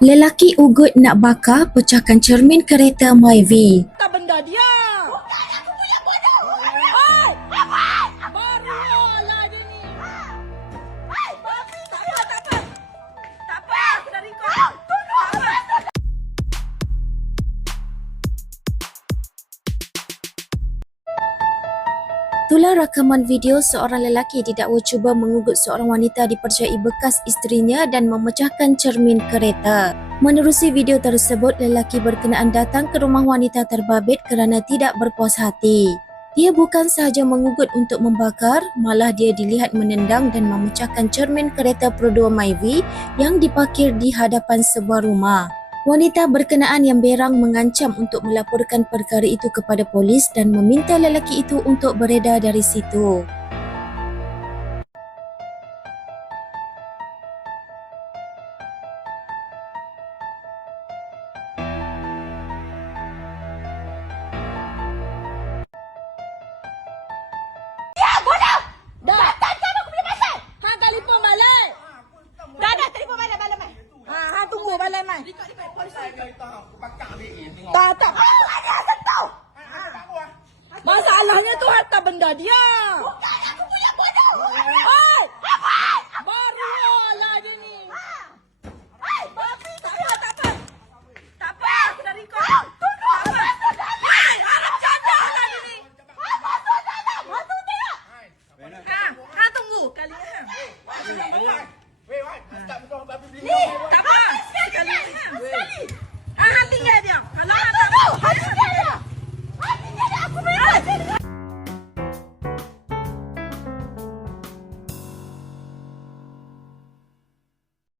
Lelaki ugut nak bakar pecahkan cermin kereta Myvi. Tak benda dia. Bukan aku punya bodoh. Hai! Barulah dia ni. Hai, babi tak apa. Tak apa, aku dah record. Tolong. Itulah rakaman video seorang lelaki didakwa cuba mengugut seorang wanita dipercayai bekas isterinya dan memecahkan cermin kereta. Menerusi video tersebut, lelaki berkenaan datang ke rumah wanita terbabit kerana tidak berpuas hati. Dia bukan sahaja mengugut untuk membakar, malah dia dilihat menendang dan memecahkan cermin kereta Pro2 Myvi yang diparkir di hadapan sebuah rumah. Wanita berkenaan yang berang mengancam untuk melaporkan perkara itu kepada polis dan meminta lelaki itu untuk beredar dari situ. Ya, bodoh. Dah. Tak tahu aku punya pasal. Hang telefon balik. Dah telefon balik mai. Hang tunggu balik mai. Tak. Ada sentuh. Masalahnya tu harta benda dia.